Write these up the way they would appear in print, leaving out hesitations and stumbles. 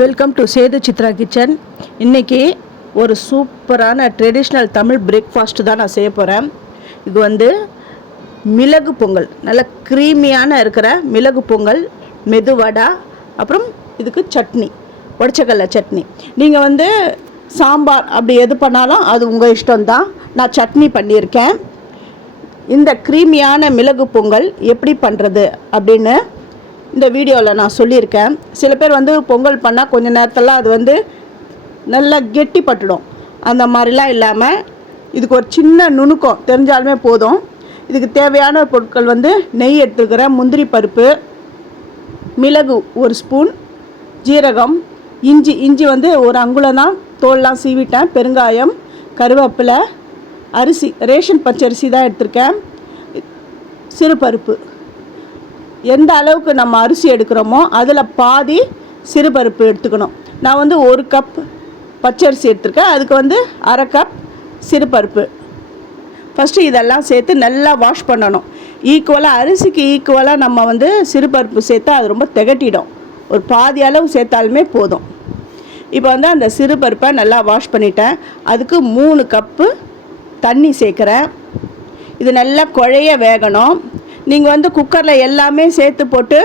Welcome to Sethu Chitra kitchen. இன்றைக்கி ஒரு சூப்பரான ட்ரெடிஷ்னல் தமிழ் பிரேக்ஃபாஸ்ட் தான் நான் செய்ய போகிறேன். இது வந்து மிளகு பொங்கல், நல்ல க்ரீமியான இருக்கிற மிளகு பொங்கல், மெதுவடை, அப்புறம் இதுக்கு சட்னி, உடச்சக்கடலை சட்னி. நீங்கள் வந்து சாம்பார் அப்படி எது பண்ணாலும் அது உங்கள் இஷ்டம்தான். நான் சட்னி பண்ணியிருக்கேன். இந்த க்ரீமியான மிளகு பொங்கல் எப்படி பண்ணுறது அப்படின்னு இந்த வீடியோவில் நான் சொல்லியிருக்கேன். சில பேர் வந்து பொங்கல் பண்ணால் கொஞ்சம் நேரத்தில் அது வந்து நல்லா கெட்டி பட்டுடும். அந்த மாதிரிலாம் இல்லாமல் இதுக்கு ஒரு சின்ன நுணுக்கம் தெரிஞ்சாலுமே போதும். இதுக்கு தேவையான பொருட்கள் வந்து நெய் எடுத்துக்கிறேன், முந்திரி பருப்பு, மிளகு ஒரு ஸ்பூன், ஜீரகம், இஞ்சி வந்து ஒரு அங்குலம் தான், தோல்லாம் சீவிட்டேன், பெருங்காயம், கருவேப்பிலை, அரிசி ரேஷன் பச்சரிசி தான் எடுத்திருக்கேன், சிறுபருப்பு. எந்த அளவுக்கு நம்ம அரிசி எடுக்கிறோமோ அதில் பாதி சிறுபருப்பு எடுத்துக்கணும். நான் வந்து 1 கப் பச்சரிசி எடுத்துருக்கேன், அதுக்கு வந்து 1/2 கப் சிறுபருப்பு. ஃபஸ்ட்டு இதெல்லாம் சேர்த்து நல்லா வாஷ் பண்ணணும். ஈக்குவலாக அரிசிக்கு ஈக்குவலாக நம்ம வந்து சிறுபருப்பு சேர்த்தா அது ரொம்ப திகட்டிடும். ஒரு பாதி அளவு சேர்த்தாலுமே போதும். இப்போ வந்து அந்த சிறுபருப்பை நல்லா வாஷ் பண்ணிட்டேன். அதுக்கு 3 கப்பு தண்ணி சேர்க்குறேன். இது நல்லா குழைய வேகணும். நீங்கள் வந்து குக்கரில் எல்லாமே சேர்த்து போட்டு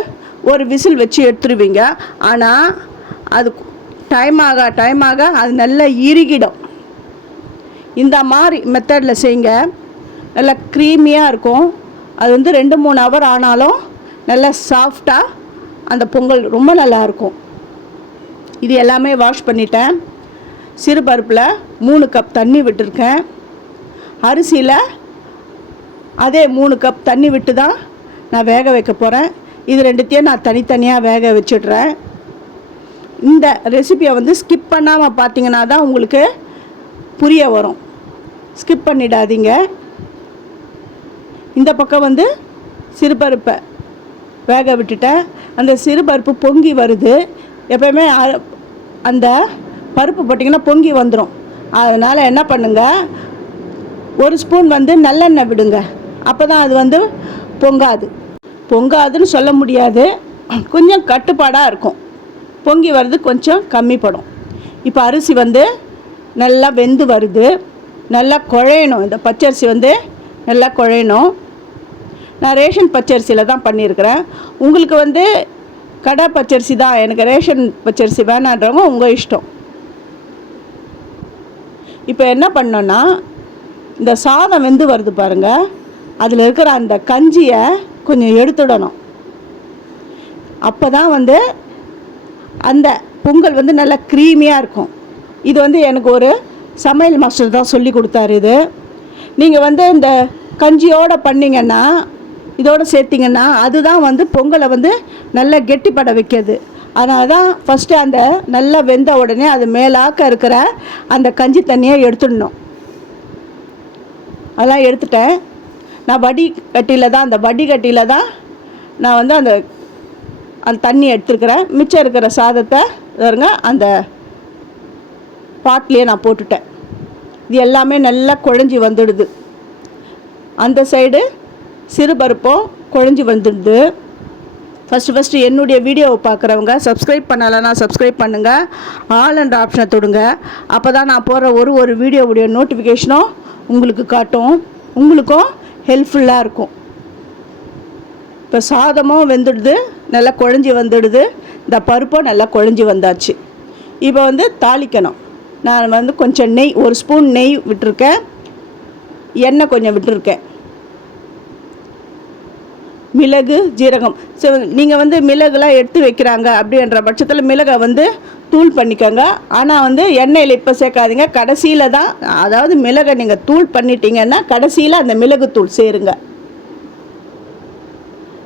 ஒரு விசில் வச்சு எடுத்துருவீங்க. ஆனால் அது டைம் ஆக அது நல்லா இறுகிடும். இந்த மாதிரி மெத்தடில் செய்யுங்க, நல்லா க்ரீமியாக இருக்கும். அது வந்து 2-3 ஹவர் ஆனாலும் நல்லா சாஃப்டாக அந்த பொங்கல் ரொம்ப நல்லாயிருக்கும். இது எல்லாமே வாஷ் பண்ணிட்டேன். சிறுபருப்பில் 3 கப் தண்ணி விட்டுருக்கேன். அரிசியில் அதே 3 கப் தண்ணி விட்டு தான் நான் வேக வைக்க போகிறேன். இது ரெண்டுத்தையும் நான் தனித்தனியாக வேக வச்சிடுறேன். இந்த ரெசிபியை வந்து ஸ்கிப் பண்ணாமல் பார்த்தீங்கன்னா தான் உங்களுக்கு புரிய வரும். ஸ்கிப் பண்ணிடாதீங்க. இந்த பக்கம் வந்து சிறுபருப்பை வேக விட்டுட்டேன். அந்த சிறுபருப்பு பொங்கி வருது. எப்போயுமே அந்த பருப்பு போட்டிங்கன்னா பொங்கி வந்துடும். அதனால் என்ன பண்ணுங்கள், 1 ஸ்பூன் வந்து நல்லெண்ணெய் விடுங்க. அப்போ தான் அது வந்து பொங்காதுன்னு சொல்ல முடியாது, கொஞ்சம் கட்டுப்பாடாக இருக்கும். பொங்கி வர்றது கொஞ்சம் கம்மிப்படும். இப்போ அரிசி வந்து நல்லா வெந்து வருது, நல்லா குழையணும். இந்த பச்சரிசி வந்து நல்லா குழையணும். நான் ரேஷன் பச்சரிசியில் தான் பண்ணியிருக்கிறேன். உங்களுக்கு வந்து கடை பச்சரிசி தான், எனக்கு ரேஷன் பச்சரிசி வேணான்றவங்க உங்கள் இஷ்டம். இப்போ என்ன பண்ணோன்னா, இந்த சாதம் வெந்து வருது பாருங்கள், அதில் இருக்கிற அந்த கஞ்சியை கொஞ்சம் எடுத்துடணும். அப்போ தான் வந்து அந்த பொங்கல் வந்து நல்லா க்ரீமியாக இருக்கும். இது வந்து எனக்கு ஒரு சமையல் மாஸ்டர் தான் சொல்லி கொடுத்தாரு. இது நீங்கள் வந்து இந்த கஞ்சியோடு பண்ணிங்கன்னா, இதோடு சேர்த்திங்கன்னா அதுதான் வந்து பொங்கலை வந்து நல்லா கெட்டிப்பட வைக்கிறது. அதனால தான் ஃபஸ்ட்டு அந்த நல்லா வெந்த உடனே அது மேலாக்க இருக்கிற அந்த கஞ்சி தண்ணியை எடுத்துடணும். அதெல்லாம் எடுத்துட்டேன். நான் அந்த வடிகட்டியில் தான் நான் வந்து அந்த தண்ணி எடுத்துருக்கிறேன். மிச்சம் இருக்கிற சாதத்தை அந்த பாட்டிலே நான் போட்டுட்டேன். இது எல்லாமே நல்லா குழஞ்சி வந்துடுது. அந்த சைடு சிறுபருப்பும் குழஞ்சி வந்துடுது. ஃபஸ்ட்டு என்னுடைய வீடியோவை பார்க்குறவங்க சப்ஸ்கிரைப் பண்ணலைன்னா சப்ஸ்கிரைப் பண்ணுங்கள், ஆல் என்ற ஆப்ஷனை தொடுங்க. அப்போ தான் நான் போடுற ஒரு வீடியோவுடைய நோட்டிஃபிகேஷனும் உங்களுக்கு காட்டும், உங்களுக்கும் ஹெல்ப்ஃபுல்லாக இருக்கும். இப்போ சாதமும் வெந்துடுது, நல்லா குழஞ்சி வந்துடுது. இந்த பருப்பும் நல்லா குழஞ்சி வந்தாச்சு. இப்போ வந்து தாளிக்கணும். நான் வந்து கொஞ்சம் நெய், 1 ஸ்பூன் நெய் விட்டுருக்கேன், எண்ணெய் கொஞ்சம் விட்டுருக்கேன், மிளகு, ஜீரகம். நீங்கள் வந்து மிளகுலாம் எடுத்து வைக்கிறாங்க அப்படின்ற பட்சத்தில் மிளகை வந்து தூள் பண்ணிக்கோங்க. ஆனால் வந்து எண்ணெயில் இப்போ சேர்க்காதீங்க, கடைசியில் தான். அதாவது மிளகை நீங்கள் தூள் பண்ணிட்டீங்கன்னா கடைசியில் அந்த மிளகு தூள் சேருங்க.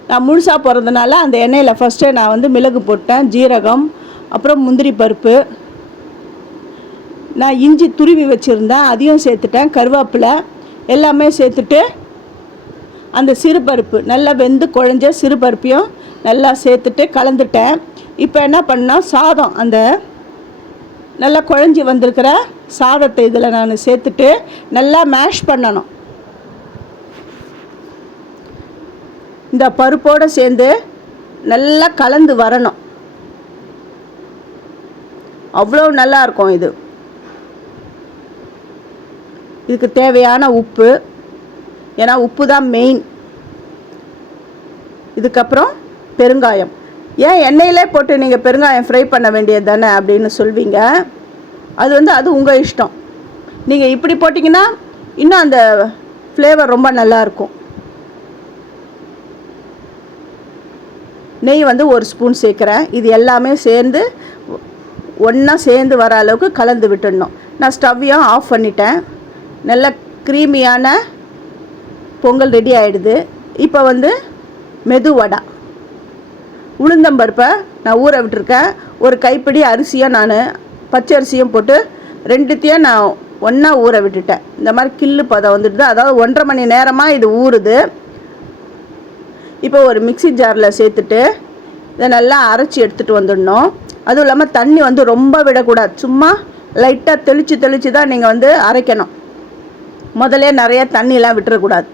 நான் முழுசாக போகிறதுனால அந்த எண்ணெயில் ஃபஸ்ட்டே நான் வந்து மிளகு போட்டேன், ஜீரகம், அப்புறம் முந்திரி பருப்பு, நான் இஞ்சி துருவி வச்சுருந்தேன் அதையும் சேர்த்துட்டேன், கருவேப்பிலை எல்லாமே சேர்த்துட்டு அந்த சிறுபருப்பு நல்லா வெந்து குழஞ்ச சிறுபருப்பையும் நல்லா சேர்த்துட்டு கலந்துட்டேன். இப்போ என்ன பண்ணால் சாதம், அந்த நல்லா குழஞ்சி வந்திருக்கிற சாதத்தை இதில் நான் சேர்த்துட்டு நல்லா மேஷ் பண்ணணும். இந்த பருப்போடு சேர்ந்து நல்லா கலந்து வரணும். அவ்வளோ நல்லாயிருக்கும் இது. இதுக்கு தேவையான உப்பு, ஏன்னா உப்பு தான் மெயின். இதுக்கப்புறம் பெருங்காயம். ஏன் எண்ணெயிலே போட்டு நீங்கள் பெருங்காயம் ஃப்ரை பண்ண வேண்டியது தானே அப்படின்னு சொல்வீங்க. அது உங்கள் இஷ்டம். நீங்கள் இப்படி போட்டிங்கன்னா இன்னும் அந்த ஃப்ளேவர் ரொம்ப நல்லாயிருக்கும். நெய் 1 ஸ்பூன் சேர்க்குறேன். இது எல்லாமே சேர்ந்து ஒன்றா சேர்ந்து வர அளவுக்கு கலந்து விட்டுடணும். நான் ஸ்டவ்வையும் ஆஃப் பண்ணிட்டேன். நல்ல க்ரீமியான பொங்கல் ரெடி ஆகிடுது. இப்போ மெது வடை. உளுந்தம்பருப்பை நான் ஊற விட்டுருக்கேன். ஒரு கைப்பிடி அரிசியும் நான் பச்சை அரிசியும் போட்டு 2த்தையும் நான் ஒன்றா ஊற விட்டுட்டேன். இந்த மாதிரி கில்லு பதம் வந்துடுது. அதாவது 1.5 மணி நேரமாக இது ஊறுது. இப்போ ஒரு மிக்சி ஜாரில் சேர்த்துட்டு இதை நல்லா அரைச்சி எடுத்துகிட்டு வந்துடணும். அதுவும் இல்லாமல் தண்ணி ரொம்ப விடக்கூடாது. சும்மா லைட்டாக தெளித்து தான் நீங்கள் அரைக்கணும். முதல்ல நிறைய தண்ணிலாம் விட்டுறக்கூடாது.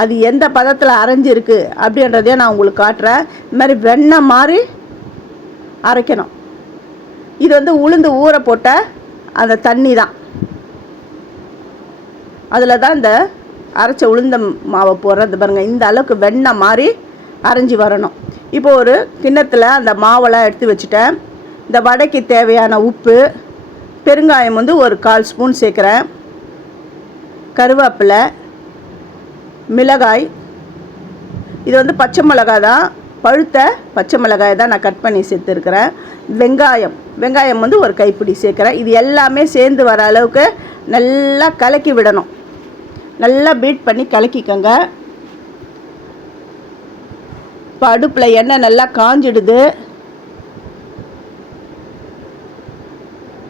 அது எந்த பதத்தில் அரைஞ்சிருக்கு அப்படின்றதையே நான் உங்களுக்கு காட்டுறேன். இந்த மாதிரி வெண்ணெய் மாதிரி அரைக்கணும். இது உளுந்து ஊற போட்ட அந்த தண்ணி தான். அதில் தான் இந்த அரைச்ச உளுந்த மாவை போடுறது பாருங்கள். இந்த அளவுக்கு வெண்ணெய் மாதிரி அரைஞ்சி வரணும். இப்போ ஒரு கிண்ணத்தில் அந்த மாவெல்லாம் எடுத்து வச்சுட்டேன். இந்த வடைக்கு தேவையான உப்பு, பெருங்காயம் ஒரு 1/4 ஸ்பூன் சேர்க்குறேன். கருவேப்பிலை, மிளகாய். இது பச்சை மிளகாய் தான், பழுத்த பச்சை மிளகாய் தான் நான் கட் பண்ணி சேர்த்துருக்கிறேன். வெங்காயம் 1 கைப்பிடி சேர்க்குறேன். இது எல்லாமே சேர்ந்து வர அளவுக்கு நல்லா கலக்கி விடணும். நல்லா பீட் பண்ணி கலக்கிக்கோங்க. இப்போ அடுப்பில் எண்ணெய் நல்லா காஞ்சிடுது.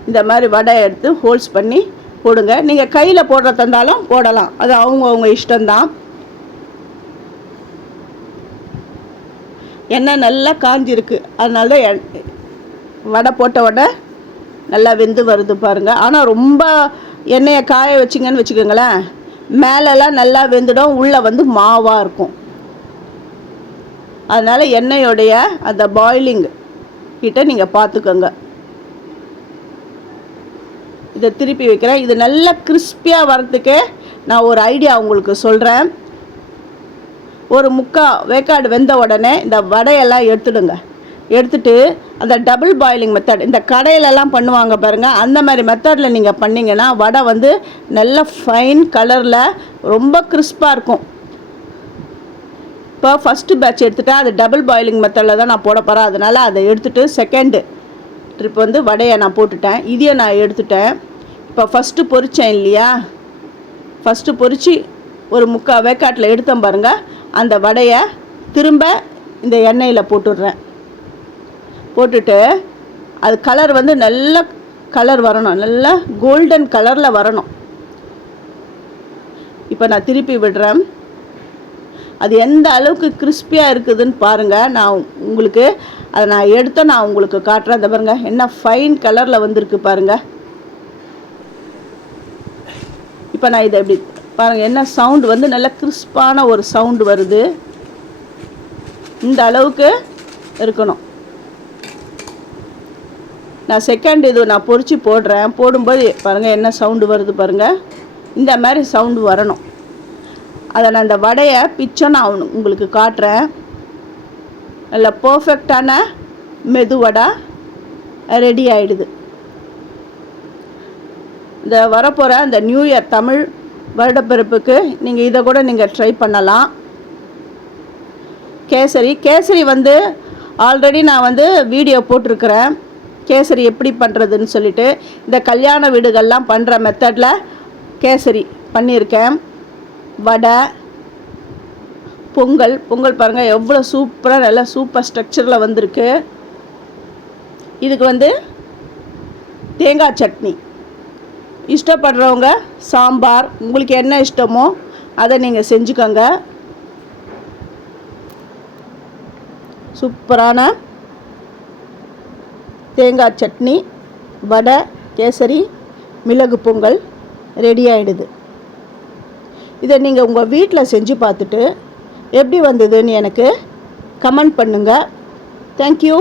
இந்த மாதிரி வடை எடுத்து ஹோல்ஸ் பண்ணி போடுங்க. நீங்கள் கையில் போடுறதா இருந்தாலும் போடலாம். அது அவங்க இஷ்டம்தான். எண்ணெய் நல்லா காஞ்சிருக்கு. அதனால தான் வடை போட்ட வடை நல்லா வெந்து வருது பாருங்கள். ஆனால் ரொம்ப எண்ணெயை காய வச்சிங்கன்னு வச்சுக்கோங்களேன், மேலெல்லாம் நல்லா வெந்துடும், உள்ளே மாவாக இருக்கும். அதனால் எண்ணெயோடைய அந்த பாயிலிங் கிட்ட நீங்கள் பார்த்துக்கோங்க. இதை திருப்பி வைக்கிறேன். இது நல்லா கிறிஸ்பியாக வரத்துக்கு நான் ஒரு ஐடியா உங்களுக்கு சொல்கிறேன். ஒரு 3/4 வேக்காடு வெந்த உடனே இந்த வடையெல்லாம் எடுத்துடுங்க. எடுத்துட்டு அந்த டபுள் பாயிலிங் மெத்தட், இந்த கடையிலலாம் பண்ணுவாங்க பாருங்கள், அந்த மாதிரி மெத்தடில் நீங்கள் பண்ணிங்கன்னா வடை நல்ல ஃபைன் கலரில் ரொம்ப கிறிஸ்பாக இருக்கும். இப்போ ஃபஸ்ட்டு பேட்ச் எடுத்துகிட்டா அது டபுள் பாயிலிங் மெத்தடில் தான் நான் போட போகிறேன். அதனால் அதை எடுத்துகிட்டு செகண்டு ட்ரிப் வடையை நான் போட்டுட்டேன். இதையை நான் எடுத்துட்டேன். இப்போ ஃபஸ்ட்டு பொரித்தேன் இல்லையா, ஃபஸ்ட்டு பொரித்து ஒரு 3/4 வேக்காட்டில் எடுத்தேன் பாருங்கள். அந்த வடையை திரும்ப இந்த எண்ணெயில் போட்டுடுறேன். போட்டுட்டு அது கலர் நல்ல கலர் வரணும், நல்லா கோல்டன் கலரில் வரணும். இப்போ நான் திருப்பி விடுறேன். அது எந்த அளவுக்கு கிறிஸ்பியாக இருக்குதுன்னு பாருங்கள். நான் உங்களுக்கு அதை நான் எடுத்து நான் உங்களுக்கு காட்டுறேன். அந்த பாருங்கள் என்ன ஃபைன் கலரில் வந்திருக்கு பாருங்கள். இப்போ நான் இதை எப்படி பாருங்கள், என்ன சவுண்டு நல்ல கிறிஸ்பான ஒரு சவுண்டு வருது. இந்த அளவுக்கு இருக்கணும். நான் செகண்ட் இது நான் பொரித்து போடுறேன். போடும்போது பாருங்கள் என்ன சவுண்டு வருது பாருங்கள். இந்த மாதிரி சவுண்டு வரணும். அதை நான் இந்த வடையை பிச்சை நான் உங்களுக்கு காட்டுறேன். நல்ல பர்ஃபெக்டான மெது வடை ரெடி ஆகிடுது. இந்த வரப்போகிற அந்த நியூ இயர் தமிழ் வருடப்பிறப்புக்கு நீங்கள் இதை கூட நீங்கள் ட்ரை பண்ணலாம். கேசரி ஆல்ரெடி நான் வீடியோ போட்டிருக்கிறேன். கேசரி எப்படி பண்ணுறதுன்னு சொல்லிட்டு இந்த கல்யாண வீடுகள்லாம் பண்ணுற மெத்தடில் கேசரி பண்ணியிருக்கேன். வடை, பொங்கல் பாருங்கள் எவ்வளோ சூப்பராக நல்லா சூப்பர் ஸ்ட்ரக்சரில் வந்திருக்கு. இதுக்கு தேங்காய் சட்னி இஷ்டப்படுறவங்க சாம்பார், உங்களுக்கு என்ன இஷ்டமோ அதை நீங்கள் செஞ்சுக்கோங்க. சூப்பரான தேங்காய் சட்னி, வடை, கேசரி, மிளகு பொங்கல் ரெடி ஆகிடுது. இதை நீங்கள் உங்கள் வீட்டில் செஞ்சு பார்த்துட்டு எப்படி வந்ததுன்னு எனக்கு கமெண்ட் பண்ணுங்கள். தேங்க்யூ.